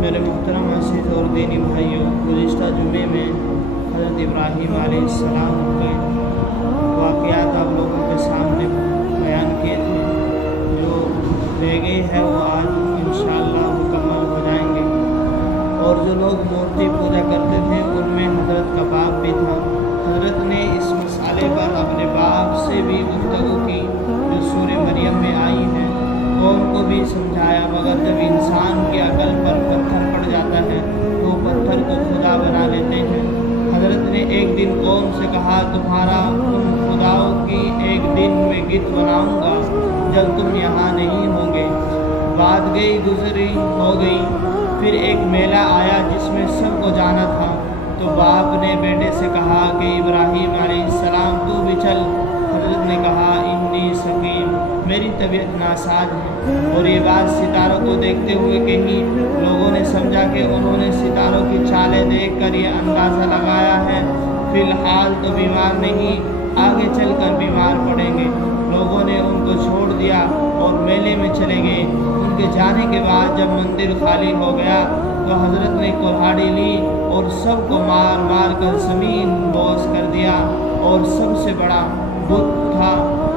میرے محترم عزیز اور دینی بھائیوں، گزشتہ جمعے میں حضرت ابراہیم علیہ السلام کے واقعات آپ لوگوں کے سامنے بیان کیے تھے۔ جو رہ گئے ہیں وہ آج انشاءاللہ مکمل ہو جائیں گے۔ اور جو لوگ مورتی پوجا کرتے تھے ان میں حضرت کا باپ بھی تھا۔ حضرت نے اس مسئلے پر اپنے باپ سے بھی گفتگو کی جو سورہ مریم میں آئی ہے، قوم کو بھی سمجھایا، مگر جب انسان کی عقل پر پتھر پڑ جاتا ہے تو پتھر کو خدا بنا لیتے ہیں۔ حضرت نے ایک دن قوم سے کہا، تمہارا ان خداؤں کی ایک دن میں گت بناؤں گا جب تم یہاں نہیں ہوں گے۔ بات گئی گزری ہو گئی، پھر ایک میلہ آیا جس میں سب کو جانا تھا، تو باپ نے بیٹے سے کہا کہ ابراہیم علیہ السلام تو بھی چل۔ حضرت نے کہا، انی سقیم، میری طبیعت ناساز ہے۔ اور یہ بات ستاروں کو دیکھتے ہوئے کہی۔ لوگوں نے سمجھا کہ انہوں نے ستاروں کی چالیں دیکھ کر یہ اندازہ لگایا ہے فی الحال تو بیمار نہیں، آگے چل کر بیمار پڑیں گے۔ لوگوں نے ان کو چھوڑ دیا اور میلے میں چلے گئے۔ ان کے جانے کے بعد جب مندر خالی ہو گیا تو حضرت نے کلہاڑی لی اور سب کو مار مار کر زمین بوس کر دیا، اور سب سے بڑا بت تھا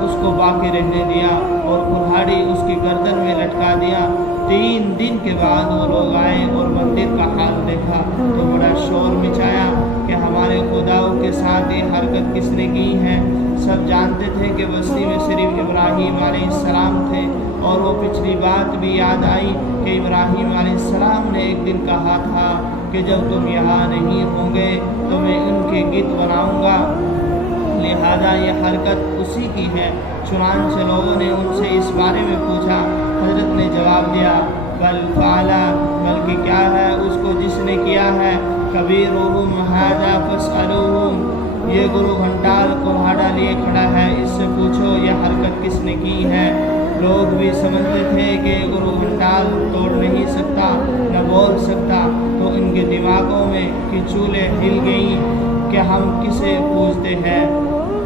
اس کو باقی رہنے دیا اور کلہاڑی اس کی گردن میں لٹکا دیا۔ 3 دن کے بعد وہ لوگ آئے اور مندر کا حال دیکھا تو بڑا شور مچایا کہ ہمارے خداؤں کے ساتھ یہ حرکت کس نے کی ہے۔ سب جانتے تھے کہ بستی میں صرف ابراہیم علیہ السلام تھے، اور وہ پچھلی بات بھی یاد آئی کہ ابراہیم علیہ السلام نے ایک دن کہا تھا کہ جب تم یہاں نہیں ہوں گے تو میں ان کے گت بناؤں گا، لہذا یہ حرکت اسی کی ہے۔ چنانچہ لوگوں نے ان سے اس بارے میں پوچھا۔ حضرت نے جواب دیا، بل فعلا، بلکہ کیا ہے اس کو جس نے کیا ہے، کبیرہم ھذا فاسألوہ، یہ گرو گھنٹال کلہاڑا لیے کھڑا ہے، اس سے پوچھو یہ حرکت کس نے کی ہے۔ لوگ بھی سمجھتے تھے کہ گرو گھنٹال توڑ نہیں سکتا نہ بول سکتا، تو ان کے دماغوں میں چولیں ہل گئیں کہ ہم کسے پوجتے ہیں۔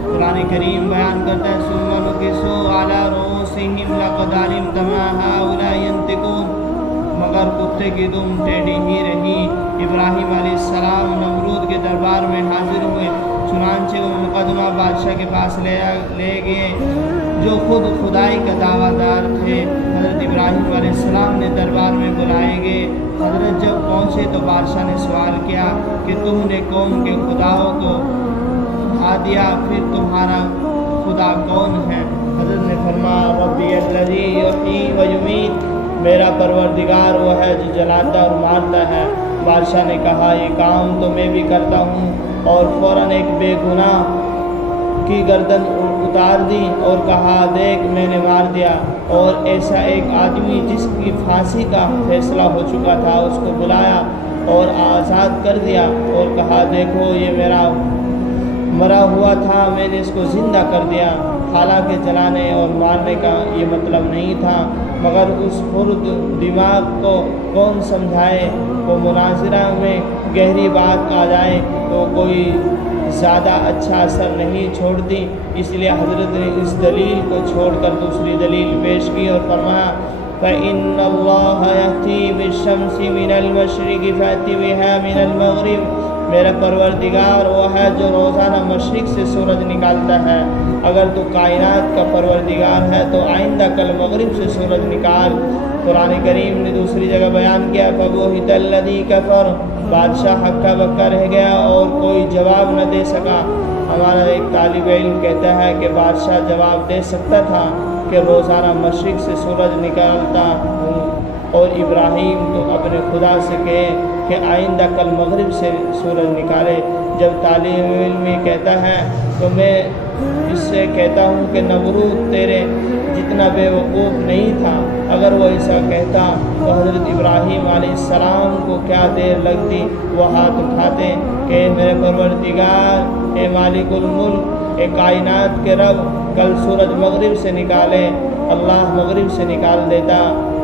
قرآن کریم بیان کرتا ہے، ثم نکسوا علی رؤوسہم لقد علمت ما ھؤلاء ینطقون، مگر کتے کی دم ٹیڑھی ہی رہی۔ ابراہیم علیہ السلام نمرود کے دربار میں حاضر ہوئے، چنانچہ وہ مقدمہ بادشاہ کے پاس لے گئے جو خود خدائی کا دعویٰ دار تھے۔ حضرت ابراہیم علیہ السلام نے دربار میں بلائے گئے۔ حضرت جب پہنچے تو بادشاہ نے سوال کیا کہ تم نے قوم کے خداؤں کو بھا دیا، پھر تمہارا خدا کون ہے؟ حضرت نے فرمایا، ربی الذی یحیی و یمیت، میرا پروردگار وہ ہے جو جلاتا اور مارتا ہے۔ بادشاہ نے کہا، یہ کام تو میں بھی کرتا ہوں، اور فوراً ایک بے گناہ کی گردن اتار دی اور کہا، دیکھ میں نے مار دیا۔ اور ایسا ایک آدمی جس کی پھانسی کا فیصلہ ہو چکا تھا اس کو بلایا اور آزاد کر دیا اور کہا، دیکھو یہ میرا مرا ہوا تھا، میں نے اس کو زندہ کر دیا۔ حالانکہ جلانے اور مارنے کا یہ مطلب نہیں تھا، مگر اس خرد دماغ کو کون سمجھائے؟ وہ مناظرہ میں گہری بات آ جائے تو کوئی زیادہ اچھا اثر نہیں چھوڑتی، اس لیے حضرت نے اس دلیل کو چھوڑ کر دوسری دلیل پیش کی اور فرمایا، فَإِنَّ اللَّهَ يَأْتِي بِالشَّمْسِ مِنَ الْمَشْرِقِ فَأْتِ بِهَا مِنَ الْمَغْرِبِ، میرا پروردگار وہ ہے جو روزانہ مشرق سے سورج نکالتا ہے۔ اگر تو کائنات کا پروردگار ہے تو آئندہ کل مغرب سے سورج نکال۔ قرآن کریم نے دوسری جگہ بیان کیا، فَبُہِتَ الَّذِي كَفَرَ، بادشاہ ہکا بکا رہ گیا اور کوئی جواب نہ دے سکا۔ ہمارا ایک طالب علم کہتا ہے کہ بادشاہ جواب دے سکتا تھا کہ روزانہ مشرق سے سورج نکالتا ہوں، اور ابراہیم تو اپنے خدا سے کہے کہ آئندہ کل مغرب سے سورج نکالے۔ جب طالب علم یہ کہتا ہے تو میں اس سے کہتا ہوں کہ نمرود تیرے جتنا بے وقوف نہیں تھا۔ اگر وہ ایسا کہتا تو حضرت ابراہیم علیہ السلام کو کیا دیر لگتی، وہ ہاتھ اٹھاتے کہ میرے پروردگار اے مالک الملک، اے کائنات کے رب، کل سورج مغرب سے نکالے، اللہ مغرب سے نکال دیتا۔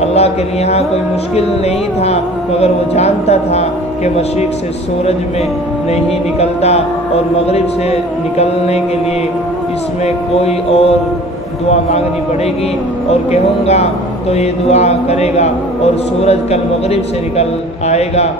اللہ کے لیے یہاں کوئی مشکل نہیں تھا، مگر وہ جانتا تھا کہ مشرق سے سورج میں نہیں نکلتا، اور مغرب سے نکلنے کے لیے اس میں کوئی اور دعا مانگنی پڑے گی، اور کہوں گا تو یہ دعا کرے گا اور سورج کل مغرب سے نکل آئے گا۔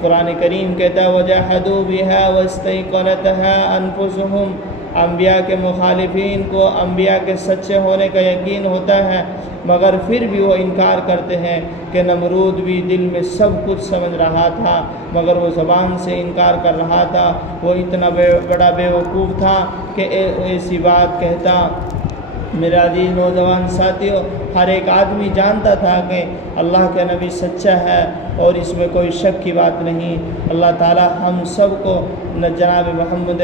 قرآن کریم کہتا ہے وَجَحَدُوا بِهَا وَاسْتَيْقَنَتْهَا أَنفُسُهُمْ، انبیاء کے مخالفین کو انبیاء کے سچے ہونے کا یقین ہوتا ہے، مگر پھر بھی وہ انکار کرتے ہیں کہ نمرود بھی دل میں سب کچھ سمجھ رہا تھا، مگر وہ زبان سے انکار کر رہا تھا۔ وہ اتنا بڑا بے وقوف تھا کہ ایسی بات کہتا۔ میرے عزیز نوجوان ساتھیوں، ہر ایک آدمی جانتا تھا کہ اللہ کا نبی سچا ہے، اور اس میں کوئی شک کی بات نہیں۔ اللہ تعالی ہم سب کو جناب محمد